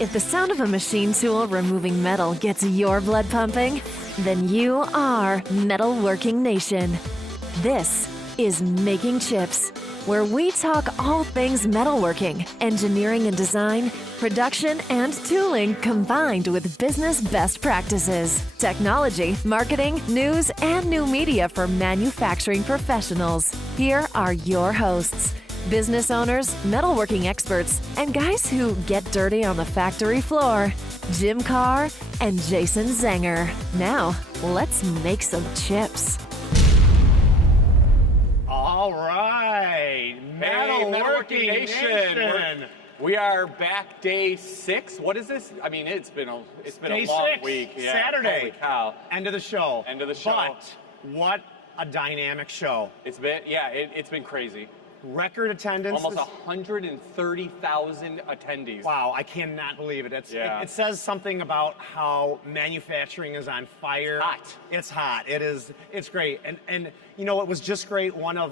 If the sound of a machine tool removing metal gets your blood pumping, then you are Metalworking Nation. This is Making Chips, where we talk all things metalworking, engineering and design, production and tooling combined with business best practices, technology, marketing, news, and new media for manufacturing professionals. Here are your hosts, business owners, metalworking experts, and guys who get dirty on the factory floor, Jim Carr and Jason Zenger. Now, let's make some chips. All right, Metalworking Nation. We are back day 6. What is this? I mean, it's been a long week. Yeah, Saturday. Holy cow. End of the show. End of the show. But what a dynamic show. It's been crazy. Record attendance. Almost 130,000 attendees. Wow, I cannot believe it. It says something about how manufacturing is on fire. Hot. It's hot. It's great. And you know, it was just great. One of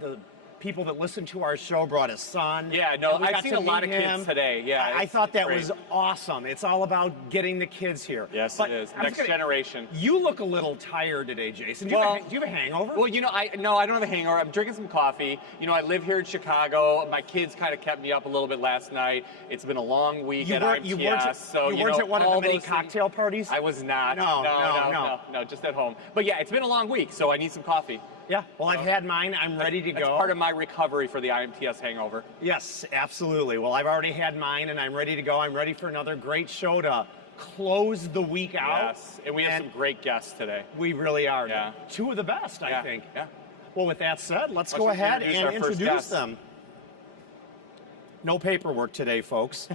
the people that listened to our show brought his son. Yeah, no, I've seen a lot of kids today. Yeah, I thought that was awesome. It's all about getting the kids here. Yes, it is. Next generation. You look a little tired today, Jason. Do you have a hangover? Well, I don't have a hangover. I'm drinking some coffee. You know, I live here in Chicago. My kids kind of kept me up a little bit last night. It's been a long week at IMTS. You weren't at one of the many cocktail parties? I was not. No, just at home. But yeah, it's been a long week, so I need some coffee. Yeah, well, I've had mine. I'm ready to go. That's part of my recovery for the IMTS hangover. Yes, absolutely. Well, I've already had mine, and I'm ready to go. I'm ready for another great show to close the week out. Yes, and we have some great guests today. We really are. Yeah. Two of the best, I think. Yeah. Well, with that said, let's go ahead and introduce them. No paperwork today, folks.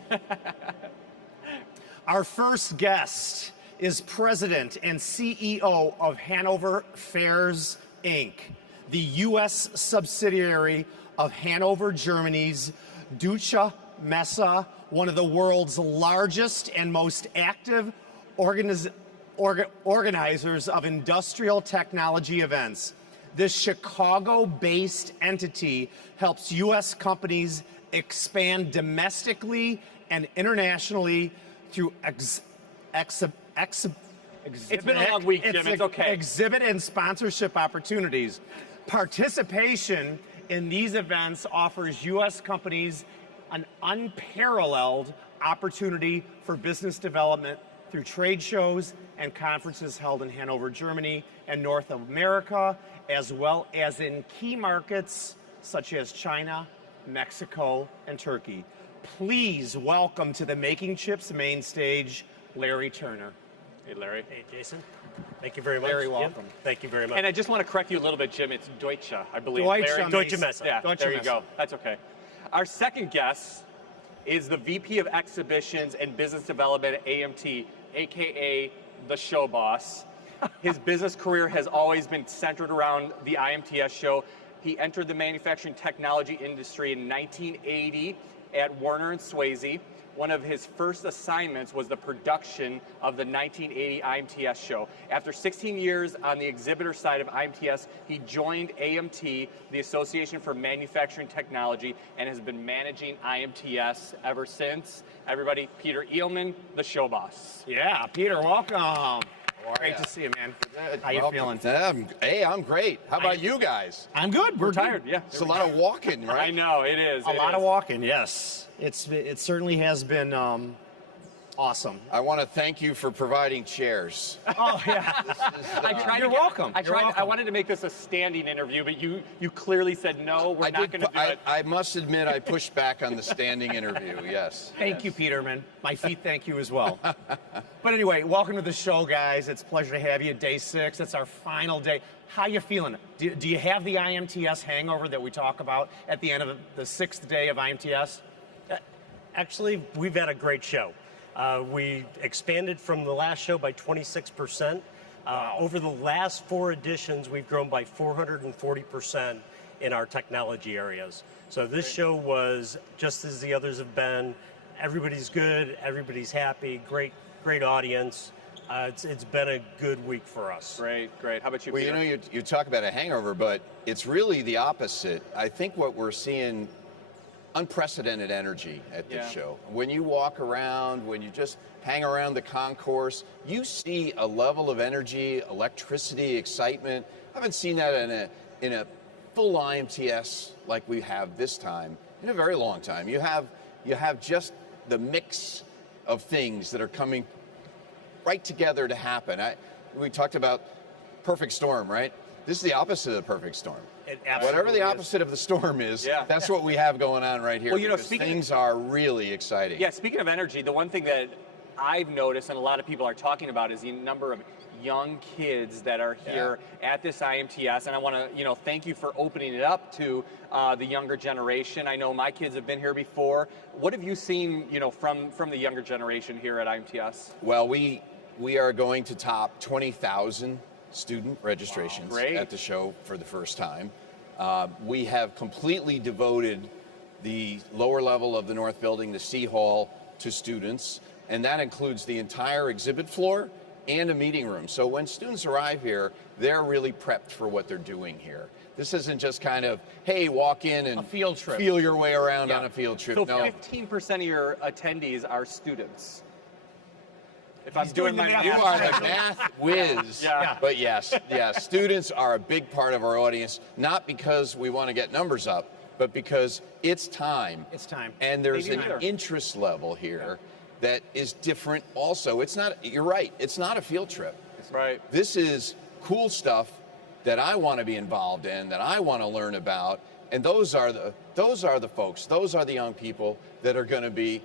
Our first guest is President and CEO of Hanover Fairs, Inc., the U.S. subsidiary of Hanover, Germany's Deutsche Messe, one of the world's largest and most active organizers of industrial technology events. This Chicago-based entity helps U.S. companies expand domestically and internationally through It's been a long week, Jim. It's okay. Exhibit and sponsorship opportunities. Participation in these events offers U.S. companies an unparalleled opportunity for business development through trade shows and conferences held in Hanover, Germany, and North America, as well as in key markets such as China, Mexico, and Turkey. Please welcome to the Making Chips main stage, Larry Turner. Hey, Larry. Hey, Jason. Thank you very much. Very welcome. Jim. Thank you very much. And I just want to correct you a little bit, Jim. It's Deutsche, I believe. Deutsche Messe. Yeah, Deutsche there you Messe. go. That's okay. Our second guest is the VP of Exhibitions and Business Development at AMT, a.k.a. the show boss. His business career has always been centered around the IMTS show. He entered the manufacturing technology industry in 1980 at Warner & Swasey. One of his first assignments was the production of the 1980 IMTS show. After 16 years on the exhibitor side of IMTS, he joined AMT, the Association for Manufacturing Technology, and has been managing IMTS ever since. Everybody, Peter Eelman, the show boss. Yeah, Peter, welcome. Great to see you, man. How you feeling? Hey, I'm great. How about you guys? I'm good. We're tired, yeah. It's a lot of walking, right? I know, it is. A lot of walking, yes. It certainly has been awesome. I want to thank you for providing chairs. Oh, yeah. You're welcome. I wanted to make this a standing interview, but you clearly said no, we're not going to do it. I must admit I pushed back on the standing interview, yes. Thank you, Peterman. My feet thank you as well. But anyway, welcome to the show, guys. It's a pleasure to have you. Day 6. It's our final day. How you feeling? Do you have the IMTS hangover that we talk about at the end of the 6th day of IMTS? Actually, we've had a great show. We expanded from the last show by 26%. Over the last 4 editions, we've grown by 440% in our technology areas. So this show was just as the others have been. Everybody's good, everybody's happy, great audience. It's been a good week for us. Great. How about you, Well, Peter? you know, you talk about a hangover, but it's really the opposite. I think what we're seeing unprecedented energy at this Yeah. show. When you walk around, when you just hang around the concourse, you see a level of energy, electricity, excitement. I haven't seen that in a full IMTS like we have this time in a very long time. You have just the mix of things that are coming right together to happen. We talked about perfect storm, right? This is the opposite of the perfect storm. It absolutely Whatever the is. opposite of the storm is, Yeah. that's what we have going on right here. Well, you know, because speaking of- things are really exciting. Yeah, speaking of energy, the one thing that I've noticed and a lot of people are talking about is the number of young kids that are here at this IMTS, and I want to, thank you for opening it up to the younger generation. I know my kids have been here before. What have you seen, from the younger generation here at IMTS? Well, we are going to top 20,000 student registrations great. at the show for the first time. We have completely devoted the lower level of the North Building, the C Hall, to students, and that includes the entire exhibit floor and a meeting room. So when students arrive here, they're really prepped for what they're doing here. This isn't just kind of, hey, walk in and A field trip. feel your way around on a field trip. So No. 15% of your attendees are students. If He's doing the math. You are the math whiz. Yeah. But yes, students are a big part of our audience, not because we want to get numbers up, but because it's time. It's time. And there's Maybe an later. interest level here that is different also. It's not, you're right, it's not a field trip. Right. This is cool stuff that I want to be involved in, that I want to learn about, and those are the folks, those are the young people that are going to be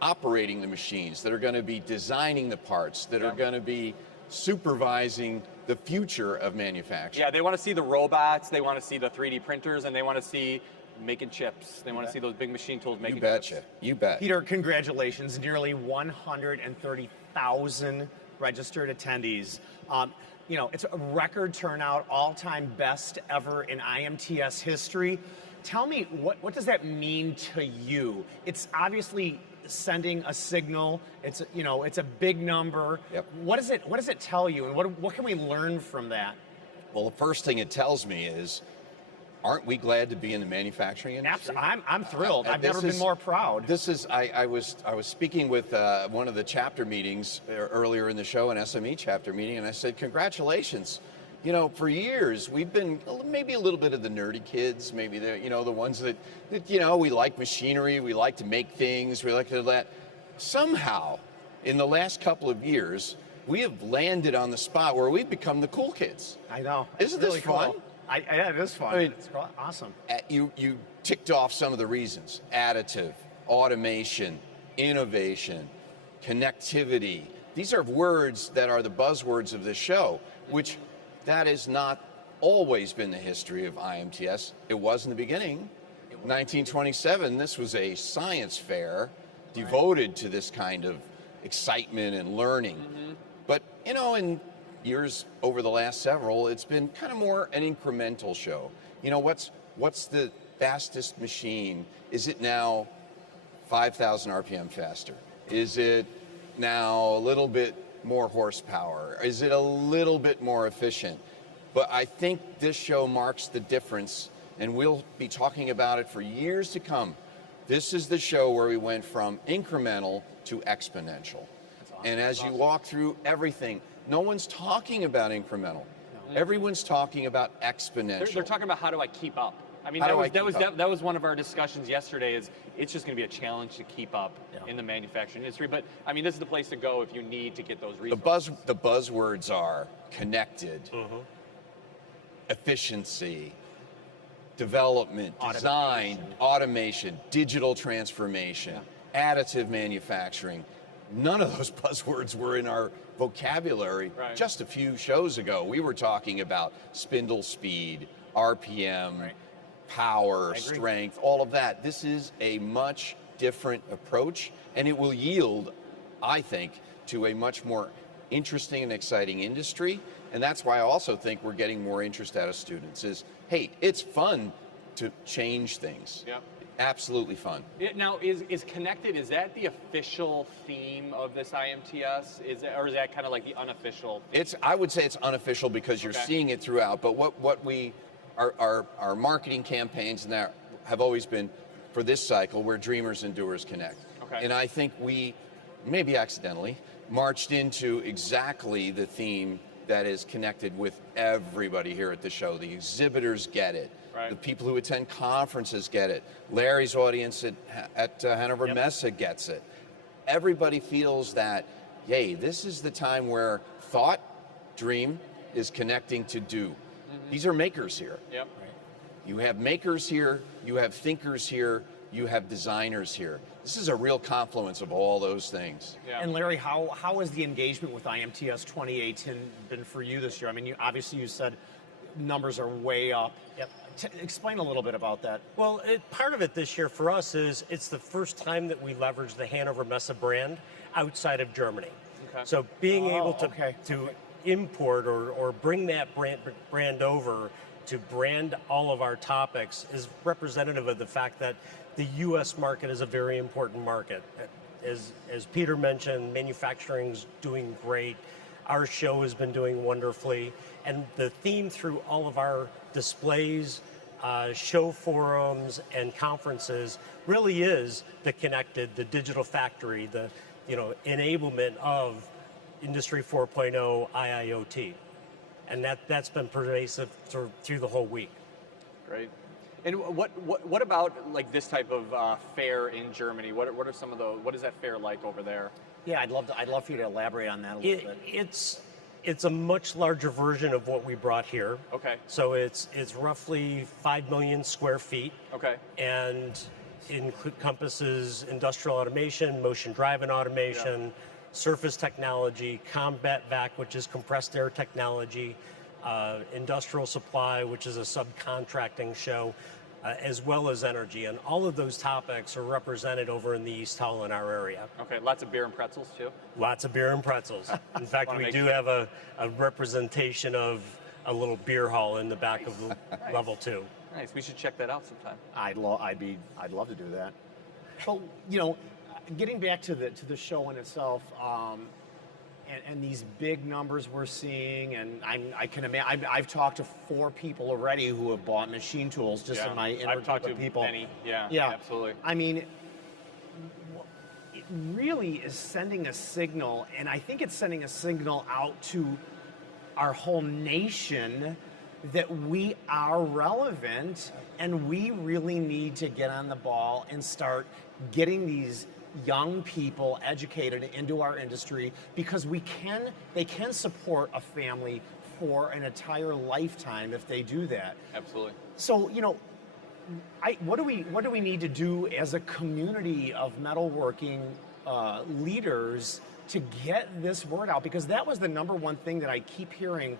operating the machines, that are going to be designing the parts, that are going to be supervising the future of manufacturing. Yeah, they want to see the robots, they want to see the 3D printers, and they want to see making chips. They want to see those big machine tools making You betcha. chips. You bet. Peter, congratulations. Nearly 130,000 registered attendees. It's a record turnout, all-time best ever in IMTS history. Tell me, what does that mean to you? It's obviously sending a signal. It's a big number. Yep. What does it tell you, and what can we learn from that? Well, the first thing it tells me is, aren't we glad to be in the manufacturing industry? I'm thrilled. I've never been more proud. This is I was speaking with one of the chapter meetings earlier in the show, an SME chapter meeting, and I said, congratulations. For years we've been maybe a little bit of the nerdy kids, maybe the ones that we like machinery, we like to make things, we like to do that. Somehow, in the last couple of years, we have landed on the spot where we've become the cool kids. I know. Isn't It's really this fun? cool. Yeah, it is fun. I mean, It's awesome. You ticked off some of the reasons: additive, automation, innovation, connectivity. These are words that are the buzzwords of this show, which that has not always been the history of IMTS. It was in the beginning. 1927, this was a science fair devoted to this kind of excitement and learning. But, in years over the last several, it's been kind of more an incremental show. What's the fastest machine? Is it now 5,000 RPM faster? Is it now a little bit more horsepower? Is it a little bit more efficient? But I think this show marks the difference, and we'll be talking about it for years to come. This is the show where we went from incremental to exponential. And as you walk through everything, no one's talking about incremental. Everyone's talking about exponential. They're talking about how do I keep up. I mean, How that do was I that was keep up? that was one of our discussions yesterday. Is it's just going to be a challenge to keep up in the manufacturing industry. But I mean, this is the place to go if you need to get those resources. The buzzwords are connected, efficiency, development, design, automation, digital transformation, additive manufacturing. None of those buzzwords were in our vocabulary just a few shows ago. We were talking about spindle speed, RPM, power, strength, all of that. This is a much different approach, and it will yield, I think, to a much more interesting and exciting industry. And that's why I also think we're getting more interest out of students is, hey, it's fun to change things. Yeah. Absolutely fun. Now, is connected? Is that the official theme of this IMTS? Or is that kind of like the unofficial? I would say it's unofficial because you're seeing it throughout. But what we our marketing campaigns and that have always been for this cycle where dreamers and doers connect. Okay. And I think we, maybe accidentally, marched into exactly the theme that is connected with everybody here at the show. The exhibitors get it. Right. The people who attend conferences get it. Larry's audience at Hanover Messe gets it. Everybody feels that, yay, this is the time where thought, dream, is connecting to do. These are makers here. Yep. You have makers here, you have thinkers here, you have designers here. This is a real confluence of all those things. Yeah. And Larry, how has the engagement with IMTS 2018 been for you this year? I mean, obviously you said numbers are way up. Yep. Explain a little bit about that. Well, part of it this year for us is it's the first time that we leverage the Hanover Messe brand outside of Germany. Okay. So being able to okay. import or bring that brand over to brand all of our topics is representative of the fact that the U.S. market is a very important market. As Peter mentioned, manufacturing's doing great. Our show has been doing wonderfully. And the theme through all of our displays, show forums, and conferences really is the connected, the digital factory, the enablement of Industry 4.0 IIoT. And that's been pervasive through the whole week. Great. And what about like this type of fair in Germany? What are some of the, what is that fair like over there? Yeah, I'd love for you to elaborate on that a little bit. It's a much larger version of what we brought here. Okay. So it's roughly 5 million square feet. Okay. And encompasses industrial automation, motion drive and automation, surface technology, combat vac, which is compressed air technology, industrial supply, which is a subcontracting show, as well as energy. And all of those topics are represented over in the East Hall in our area. Okay, lots of beer and pretzels too? Lots of beer and pretzels. In fact, we do have a representation of a little beer hall in the back of level 2. Nice, we should check that out sometime. I'd love to do that. But getting back to the show in itself, and these big numbers we're seeing, and I can imagine. I've talked to 4 people already who have bought machine tools just in my I've talked to people. many. Yeah, absolutely. I mean, it really is sending a signal, and I think it's sending a signal out to our whole nation that we are relevant, and we really need to get on the ball and start getting these young people educated into our industry, because they can support a family for an entire lifetime if they do that. Absolutely. So, what do we need to do as a community of metalworking leaders to get this word out? Because that was the number one thing that I keep hearing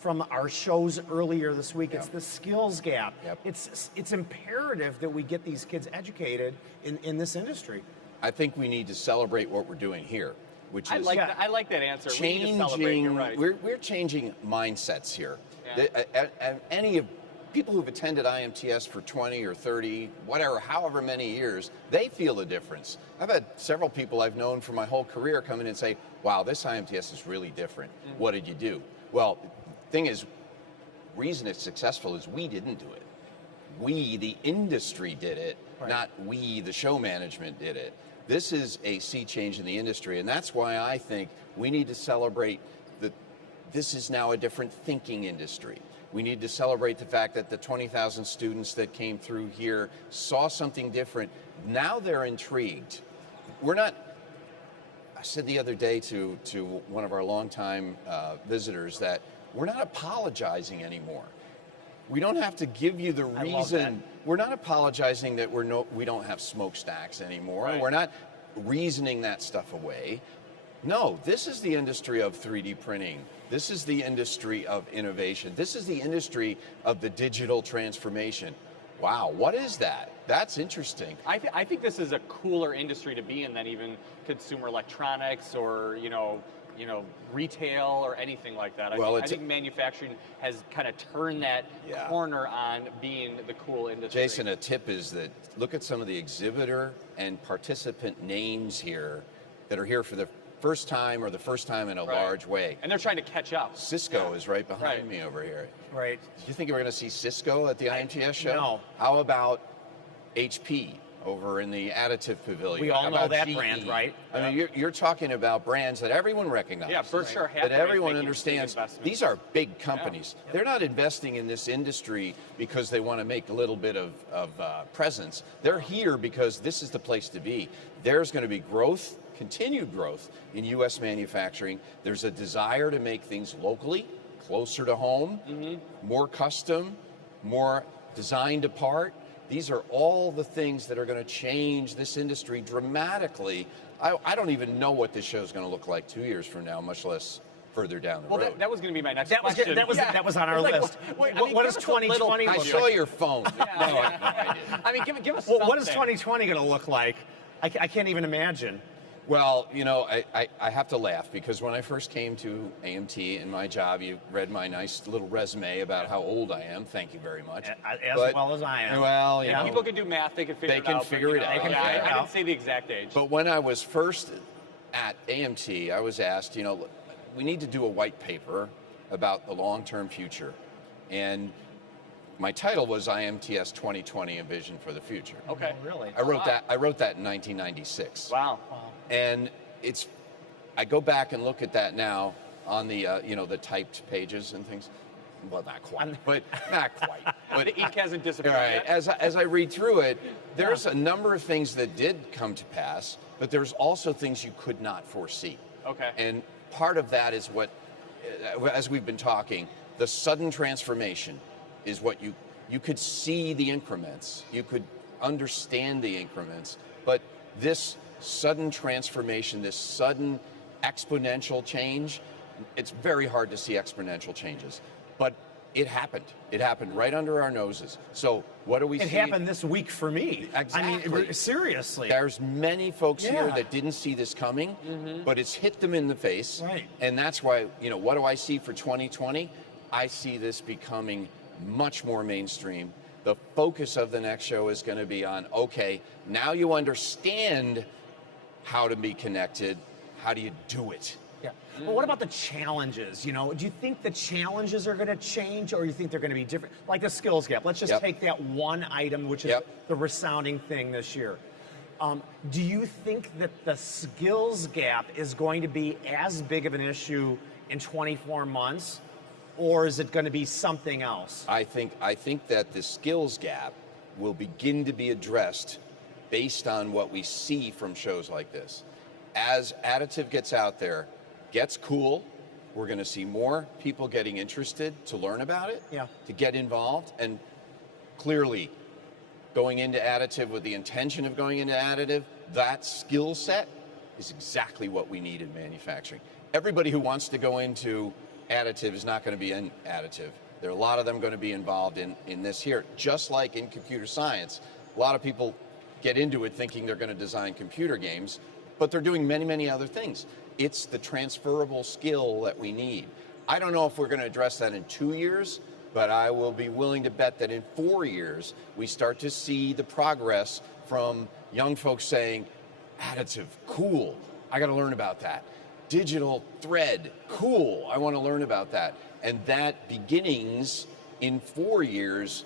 from our shows earlier this week. It's the skills gap. Yep. It's imperative that we get these kids educated in this industry. I think we need to celebrate what we're doing here, which is I like that answer. We need to celebrate, you're right. We're changing mindsets here. Yeah. People who've attended IMTS for 20 or 30, whatever, however many years, they feel the difference. I've had several people I've known for my whole career come in and say, wow, this IMTS is really different. What did you do? Well, the thing is, reason it's successful is we didn't do it. We, the industry, did it, not we, the show management, did it. This is a sea change in the industry, and that's why I think we need to celebrate that this is now a different thinking industry. We need to celebrate the fact that the 20,000 students that came through here saw something different. Now they're intrigued. We're not, I said the other day to one of our longtime visitors that we're not apologizing anymore. We don't have to give you the reason. We're not apologizing that we don't have smokestacks anymore. Right. We're not reasoning that stuff away. No, this is the industry of 3D printing. This is the industry of innovation. This is the industry of the digital transformation. Wow, what is that? That's interesting. I think this is a cooler industry to be in than even consumer electronics or retail or anything like that. I think manufacturing has kind of turned that corner on being the cool industry. Jason, a tip is that look at some of the exhibitor and participant names here that are here for the first time or the first time in a large way. And they're trying to catch up. Cisco is right behind me over here. Right. Do you think we're going to see Cisco at the IMTS show? No. How about HP over in the additive pavilion. We all How know about that GE? brand, right? I mean, you're talking about brands that everyone recognizes. Yeah, Berkshire that Hathaway everyone making understands. big investments. These are big companies. They're not investing in this industry because they want to make a little bit of presence. They're here because this is the place to be. There's going to be growth, continued growth in U.S. manufacturing. There's a desire to make things locally, closer to home, more custom, more designed apart. These are all the things that are going to change this industry dramatically. I don't even know what this show is going to look like 2 years from now, much less further down the road. Well, that was going to be my next That was question. that was on our list. Wait, I what mean, what does give us a little 2020 I look saw like? your phone. No, I didn't. I mean, give us Well, something. what is 2020 going to look like? I can't even imagine. Well, you know, I have to laugh because when I first came to AMT in my job, you read my nice little resume about how old I am. Thank you very much. As well as I am. Well, you Yeah. know, People can do math, they can figure They it can out. but, figure you it know, out. They can yeah, figure it I didn't out. say the exact age. but when I was first at AMT, I was asked, you know, we need to do a white paper about the long-term future. And my title was IMTS 2020, a vision for the future. Okay. Really? I wrote that in 1996. Wow. And I go back and look at that now on the, you know, the typed pages and things. Well, not quite, but not quite. But The ink hasn't disappeared right, yet. as I read through it, there's a number of things that did come to pass, but there's also things you could not foresee. Okay. And part of that is what, as we've been talking, the sudden transformation is what you could see the increments, you could understand the increments, but this sudden transformation, this sudden exponential change, it's very hard to see exponential changes. But it happened. It happened right under our noses. So what do we see? It happened this week for me. Exactly. I mean, seriously. There's many folks here Yeah. that didn't see this coming, but it's hit them in the face. Right. And that's why, you know, what do I see for 2020? I see this becoming much more mainstream. The focus of the next show is going to be on, okay, now you understand how to be connected. How do you do it? Yeah. But what about the challenges? You know, do you think the challenges are going to change, or you think they're going to be different? Like the skills gap. Let's just Yep. take that one item, which is Yep. the resounding thing this year. Do you think that the skills gap is going to be as big of an issue in 24 months, or is it going to be something else? I think that the skills gap will begin to be addressed based on what we see from shows like this. As additive gets out there, gets cool, we're going to see more people getting interested to learn about it, Yeah. to get involved, and clearly going into additive with the intention of going into additive, that skill set is exactly what we need in manufacturing. Everybody who wants to go into additive is not going to be in additive. There are a lot of them going to be involved in this here, just like in computer science. A lot of people get into it thinking they're going to design computer games, but they're doing many, many other things. It's the transferable skill that we need. I don't know if we're going to address that in 2 years, but I will be willing to bet that in 4 years, we start to see the progress from young folks saying, additive, cool, I got to learn about that. Digital thread, cool, I want to learn about that. And that beginnings in 4 years,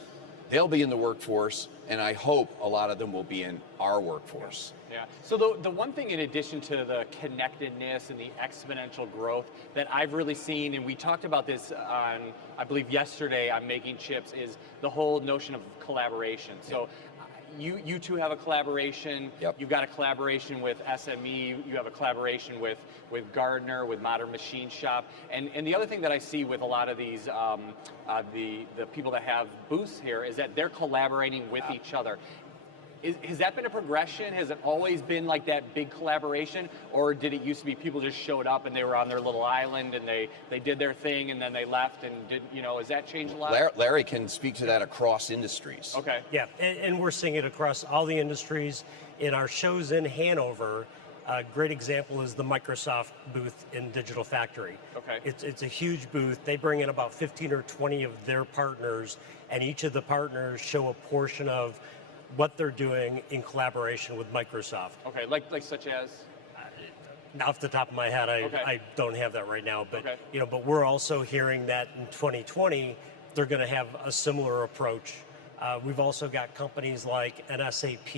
they'll be in the workforce, and I hope a lot of them will be in our workforce. Yeah. So the one thing in addition to the connectedness and the exponential growth that I've really seen, and we talked about this on, I believe yesterday on Making Chips, is the whole notion of collaboration. So you two have a collaboration. Yep. You've got a collaboration with SME. You have a collaboration with Gardner, with Modern Machine Shop. And the other thing that I see with a lot of these, the people that have booths here, is that they're collaborating with each other. Has that been a progression? Has it always been like that big collaboration? Or did it used to be people just showed up and they were on their little island and they did their thing and then they left and didn't, you know, has that changed a lot? Larry can speak to that across industries. Okay. Yeah, and we're seeing it across all the industries. In our shows in Hanover, a great example is the Microsoft booth in Digital Factory. Okay. It's a huge booth. They bring in about 15 or 20 of their partners, and each of the partners show a portion of what they're doing in collaboration with Microsoft. Okay, like such as? Off the top of my head, Okay. I don't have that right now, but Okay. but we're also hearing that in 2020 they're going to have a similar approach We've also got companies like an SAP,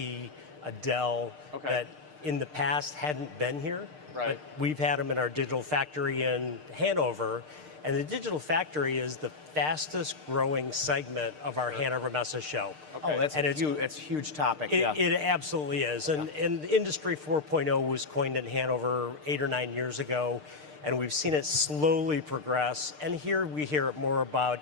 a Dell, that in the past hadn't been here. But we've had them in our digital factory in Hanover. And the digital factory is the fastest growing segment of our Hanover Mesa show. Oh, that's it's a huge topic. It absolutely is. And Industry 4.0 was coined in Hanover 8 or 9 years ago, and we've seen it slowly progress. And here we hear it more about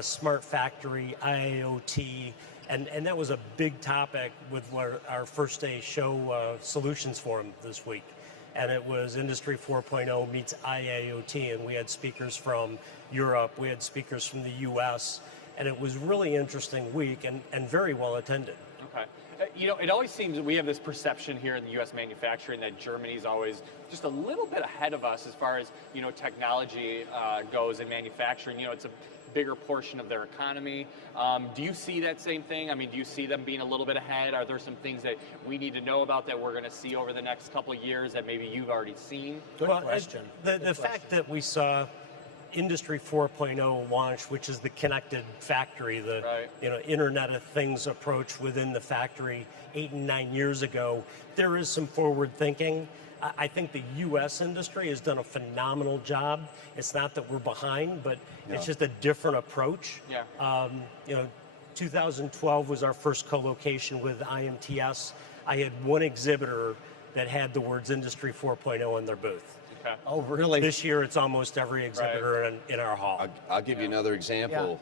smart factory, IoT, and that was a big topic with our first day show solutions forum this week. And it was Industry 4.0 meets IIoT, and we had speakers from Europe, we had speakers from the US, and it was really interesting week and very well attended. Okay. You know, it always seems that we have this perception here in the US manufacturing that Germany's always just a little bit ahead of us as far as, you know, technology goes in manufacturing. You know, it's a bigger portion of their economy. Do you see that same thing? I mean, do you see them being a little bit ahead? Are there some things that we need to know about that we're going to see over the next couple of years that maybe you've already seen? Good question. The fact that we saw Industry 4.0 launch, which is the connected factory, the Internet of Things approach within the factory 8 and 9 years ago, there is some forward thinking. I think the U.S. industry has done a phenomenal job. It's not that we're behind, but it's just a different approach. Yeah. 2012 was our first co-location with IMTS. I had one exhibitor that had the words Industry 4.0 in their booth. Okay. Oh, really? This year, it's almost every exhibitor in our hall. I'll give you another example.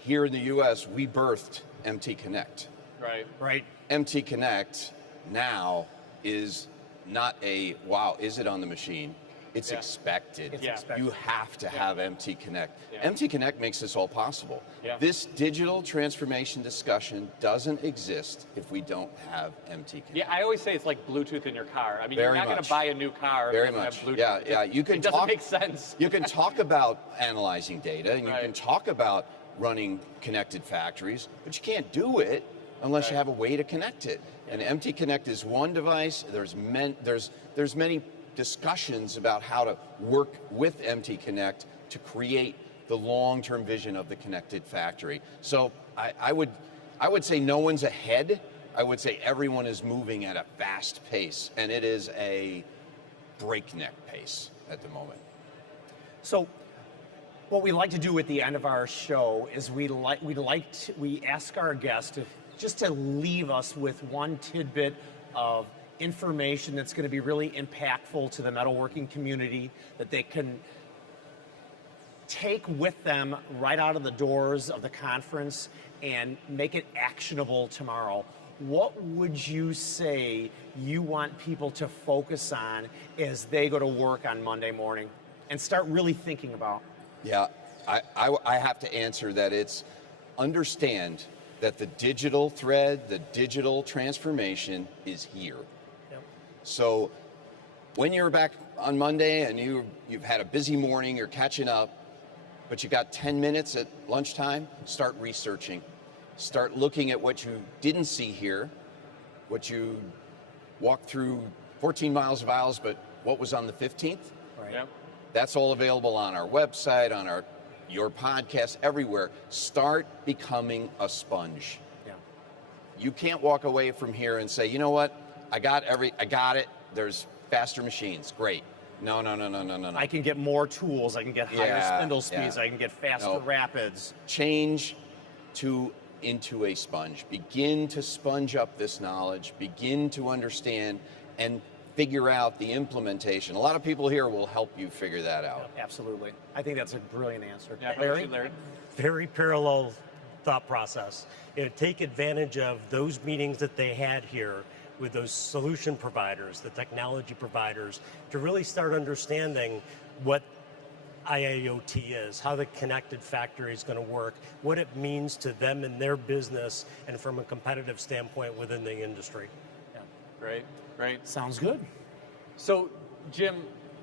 Here in the U.S., we birthed MT Connect. Right. MT Connect now is not a, wow, is it on the machine? It's expected. It's expected. You have to have MT Connect. MT Connect makes this all possible. Yeah. This digital transformation discussion doesn't exist if we don't have MT Connect. Yeah, I always say it's like Bluetooth in your car. I mean, Very you're not going much. to buy a new car Very if it much. doesn't have Bluetooth. Yeah. You can it doesn't make sense. You can talk about analyzing data, and you can talk about running connected factories, but you can't do it unless you have a way to connect it. And MT Connect is one device. There's many discussions about how to work with MT Connect to create the long-term vision of the connected factory. So I would say no one's ahead. I would say everyone is moving at a fast pace, and it is a breakneck pace at the moment. So what we like to do at the end of our show is we ask our guests to leave us with one tidbit of information that's going to be really impactful to the metalworking community that they can take with them right out of the doors of the conference and make it actionable tomorrow. What would you say you want people to focus on as they go to work on Monday morning and start really thinking about? Yeah, I have to answer that it's understand that the digital thread, the digital transformation is here. Yep. So when you're back on Monday and you've had a busy morning, you're catching up, but you got 10 minutes at lunchtime, start researching. Start looking at what you didn't see here, what you walked through 14 miles of aisles, but what was on the 15th? Right. Yep. That's all available on our website, on your podcast, everywhere. Start becoming a sponge. Yeah. You can't walk away from here and say, you know what, I got it. There's faster machines, great. No. I can get more tools. I can get higher spindle speeds. Yeah. I can get faster rapids. Change into a sponge. Begin to sponge up this knowledge. Begin to understand and figure out the implementation. A lot of people here will help you figure that out. Absolutely. I think that's a brilliant answer. Yeah, Larry? Very parallel thought process. Take advantage of those meetings that they had here with those solution providers, the technology providers, to really start understanding what IIoT is, how the connected factory is going to work, what it means to them and their business, and from a competitive standpoint within the industry. Yeah. Great. Sounds good. So, Jim,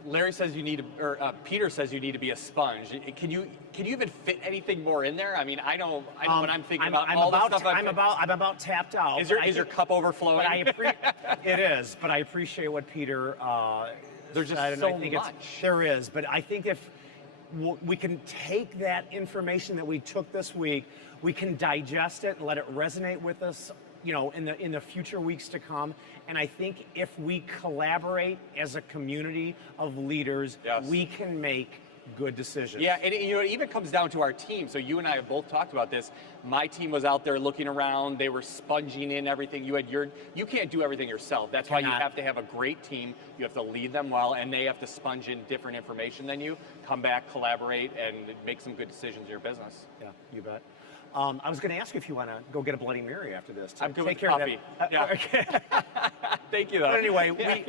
Larry says you need to, or Peter says you need to be a sponge. Can you even fit anything more in there? I mean, I know when I'm thinking about all the stuff. I'm about tapped out. Is your cup overflowing? It is, but I appreciate what Peter There's just said, so and I think much. There is, but I think if we can take that information that we took this week, we can digest it and let it resonate with us, you know, in the future weeks to come. And I think if we collaborate as a community of leaders, Yes. we can make good decisions. Yeah, and you know, it even comes down to our team. So you and I have both talked about this. My team was out there looking around. They were sponging in everything. You can't do everything yourself. That's why you Cannot. have to have a great team. You have to lead them well, and they have to sponge in different information than you. Come back, collaborate, and make some good decisions in your business. Yeah, you bet. I was going to ask you if you want to go get a Bloody Mary after this. I'm good Take with care coffee. Of that. Yeah. Okay. Thank you, though. But anyway,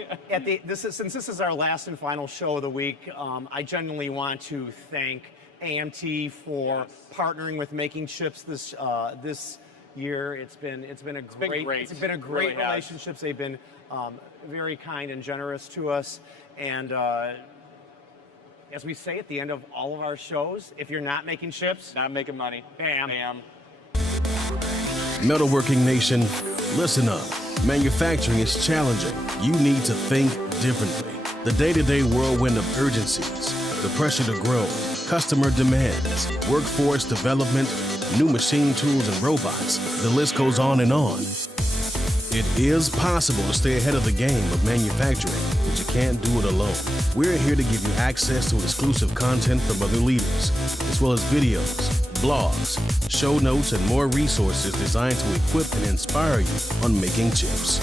since this is our last and final show of the week, I genuinely want to thank AMT for partnering with Making Chips this year. It's been a great Really has. relationship. They've been very kind and generous to us, and as we say at the end of all of our shows, if you're not making chips, Not making money. Bam. Bam. Metalworking Nation, listen up. Manufacturing is challenging. You need to think differently. The day-to-day whirlwind of urgencies, the pressure to grow, customer demands, workforce development, new machine tools and robots, the list goes on and on. It is possible to stay ahead of the game of manufacturing, but you can't do it alone. We're here to give you access to exclusive content from other leaders, as well as videos, blogs, show notes, and more resources designed to equip and inspire you on making chips.